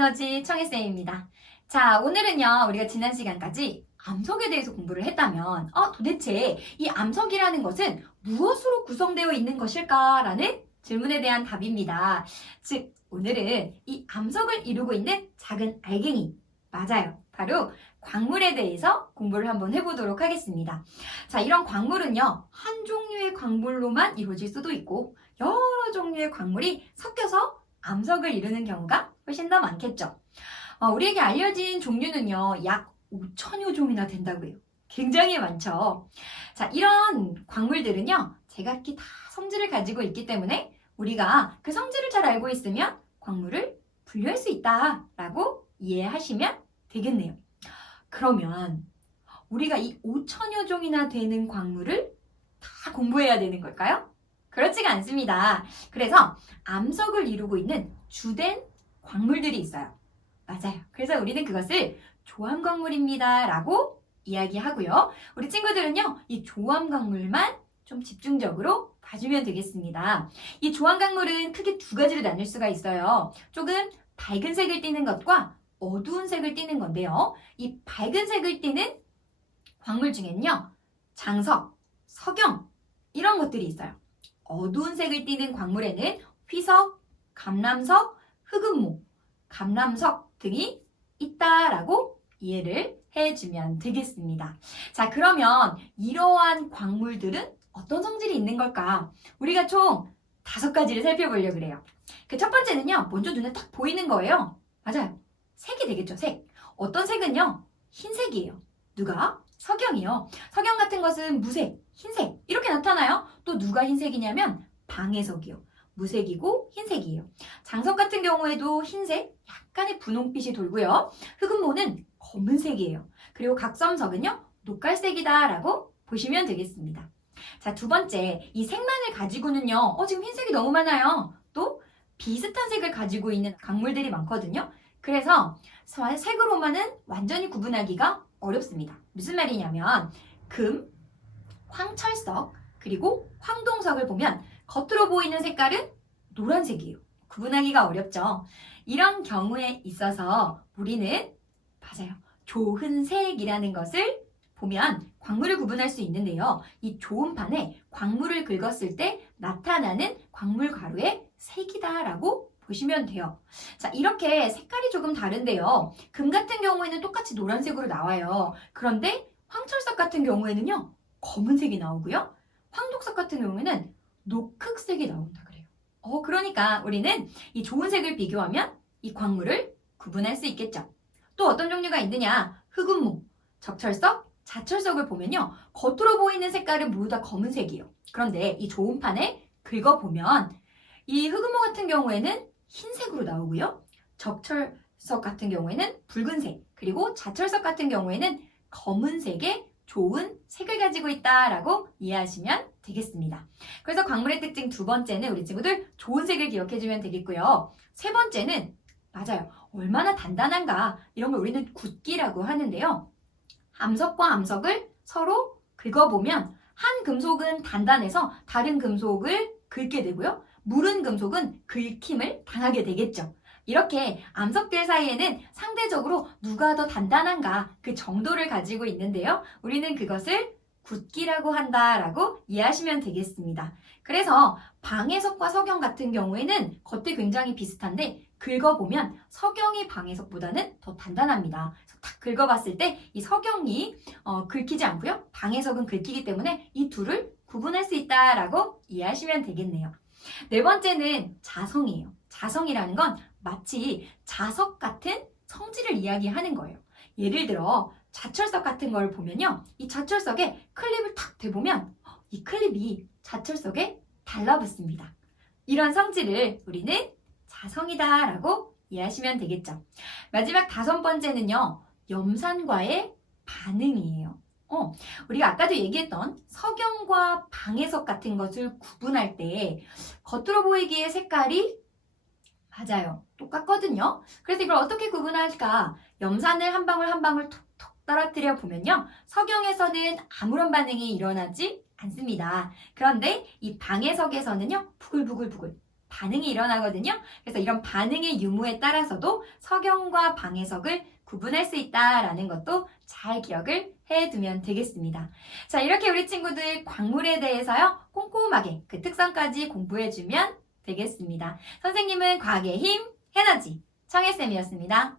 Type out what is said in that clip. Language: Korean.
에너지 청혜쌤입니다. 자, 오늘은요, 우리가 지난 시간까지 암석에 대해서 공부를 했다면, 도대체 이 암석이라는 것은 무엇으로 구성되어 있는 것일까라는 질문에 대한 답입니다. 즉, 오늘은 이 암석을 이루고 있는 작은 알갱이, 맞아요. 바로 광물에 대해서 공부를 한번 해보도록 하겠습니다. 자, 이런 광물은요, 한 종류의 광물로만 이루어질 수도 있고, 여러 종류의 광물이 섞여서 암석을 이루는 경우가 훨씬 더 많겠죠. 우리에게 알려진 종류는요, 약 5천여 종이나 된다고 해요. 굉장히 많죠. 자, 이런 광물들은요, 제각기 다 성질을 가지고 있기 때문에 우리가 그 성질을 잘 알고 있으면 광물을 분류할 수 있다라고 이해하시면 되겠네요. 그러면 우리가 이 5천여 종이나 되는 광물을 다 공부해야 되는 걸까요? 그렇지가 않습니다. 그래서 암석을 이루고 있는 주된 광물들이 있어요. 맞아요. 그래서 우리는 그것을 조암광물입니다 라고 이야기하고요. 우리 친구들은요, 이 조암광물만 좀 집중적으로 봐주면 되겠습니다. 이 조암광물은 크게 두 가지로 나눌 수가 있어요. 조금 밝은 색을 띠는 것과 어두운 색을 띠는 건데요. 이 밝은 색을 띠는 광물 중에는요, 장석, 석영 이런 것들이 있어요. 어두운 색을 띠는 광물에는 휘석, 감람석, 흑음모, 감람석 등이 있다라고 이해를 해주면 되겠습니다. 자, 그러면 이러한 광물들은 어떤 성질이 있는 걸까? 우리가 총 5가지를 살펴보려고 그래요. 그 첫 번째는요, 먼저 눈에 딱 보이는 거예요. 맞아요. 색이 되겠죠, 색. 어떤 색은요, 흰색이에요. 누가? 석영이요. 석영 같은 것은 무색, 흰색 이렇게 나타나요. 또 누가 흰색이냐면 방해석이요. 무색이고 흰색이에요. 장석 같은 경우에도 흰색, 약간의 분홍빛이 돌고요. 흑음모는 검은색이에요. 그리고 각섬석은요, 녹갈색이다라고 보시면 되겠습니다. 자, 두 번째, 이 색만을 가지고는요, 지금 흰색이 너무 많아요. 또 비슷한 색을 가지고 있는 광물들이 많거든요. 그래서 색으로만은 완전히 구분하기가 어렵습니다. 무슨 말이냐면 금, 황철석, 그리고 황동석을 보면 겉으로 보이는 색깔은 노란색이에요. 구분하기가 어렵죠. 이런 경우에 있어서 우리는 맞아요. 조흔색이라는 것을 보면 광물을 구분할 수 있는데요. 이 조음판에 광물을 긁었을 때 나타나는 광물 가루의 색이다라고 보시면 돼요. 자, 이렇게 색깔이 조금 다른데요. 금 같은 경우에는 똑같이 노란색으로 나와요. 그런데 황철석 같은 경우에는요, 검은색이 나오고요. 황독석 같은 경우에는 녹흑색이 나온다 그래요. 그러니까 우리는 이 좋은 색을 비교하면 이 광물을 구분할 수 있겠죠. 또 어떤 종류가 있느냐? 흑음모, 적철석, 자철석을 보면요. 겉으로 보이는 색깔은 모두 다 검은색이에요. 그런데 이 조음판에 긁어보면 이 흑음모 같은 경우에는 흰색으로 나오고요. 적철석 같은 경우에는 붉은색, 그리고 자철석 같은 경우에는 검은색의 좋은 색을 가지고 있다라고 이해하시면 되겠습니다. 그래서 광물의 특징 두 번째는 우리 친구들 좋은 색을 기억해주면 되겠고요. 세 번째는 맞아요. 얼마나 단단한가 이런 걸 우리는 굵기라고 하는데요. 암석과 암석을 서로 긁어보면 한 금속은 단단해서 다른 금속을 긁게 되고요. 무른 금속은 긁힘을 당하게 되겠죠. 이렇게 암석들 사이에는 상대적으로 누가 더 단단한가 그 정도를 가지고 있는데요. 우리는 그것을 굵기라고 한다라고 이해하시면 되겠습니다. 그래서 방해석과 석영 같은 경우에는 겉에 굉장히 비슷한데 긁어보면 석영이 방해석보다는 더 단단합니다. 그래서 딱 긁어봤을 때 이 석영이 긁히지 않고요. 방해석은 긁히기 때문에 이 둘을 구분할 수 있다라고 이해하시면 되겠네요. 네 번째는 자성이에요. 자성이라는 건 마치 자석 같은 성질을 이야기하는 거예요. 예를 들어 자철석 같은 걸 보면요. 이 자철석에 클립을 탁 대보면 이 클립이 자철석에 달라붙습니다. 이런 성질을 우리는 자성이다라고 이해하시면 되겠죠. 마지막 5번째는요. 염산과의 반응이에요. 우리가 아까도 얘기했던 석영과 방해석 같은 것을 구분할 때 겉으로 보이기에 색깔이 맞아요. 똑같거든요. 그래서 이걸 어떻게 구분할까? 염산을 한 방울 한 방울 톡톡 떨어뜨려 보면요. 석영에서는 아무런 반응이 일어나지 않습니다. 그런데 이 방해석에서는요. 부글부글부글 반응이 일어나거든요. 그래서 이런 반응의 유무에 따라서도 석영과 방해석을 구분할 수 있다라는 것도 잘 기억을 해두면 되겠습니다. 자, 이렇게 우리 친구들 광물에 대해서요, 꼼꼼하게 그 특성까지 공부해주면 되겠습니다. 선생님은 과학의 힘, 에너지, 청혜쌤이었습니다.